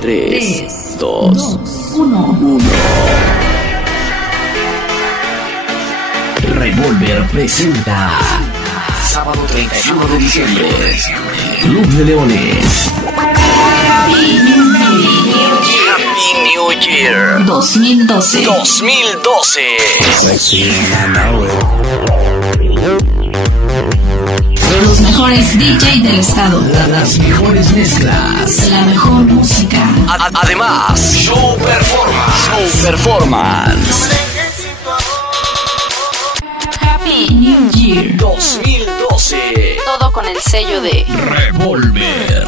3, 2, 1. Revolver presenta sábado 31 de diciembre, Club de Leones. Happy New Year 2012. Los mejores DJ del estado, las mejores mezclas, la mejor música. Además, show performance. Happy New Year 2012. Todo con el sello de Revolver.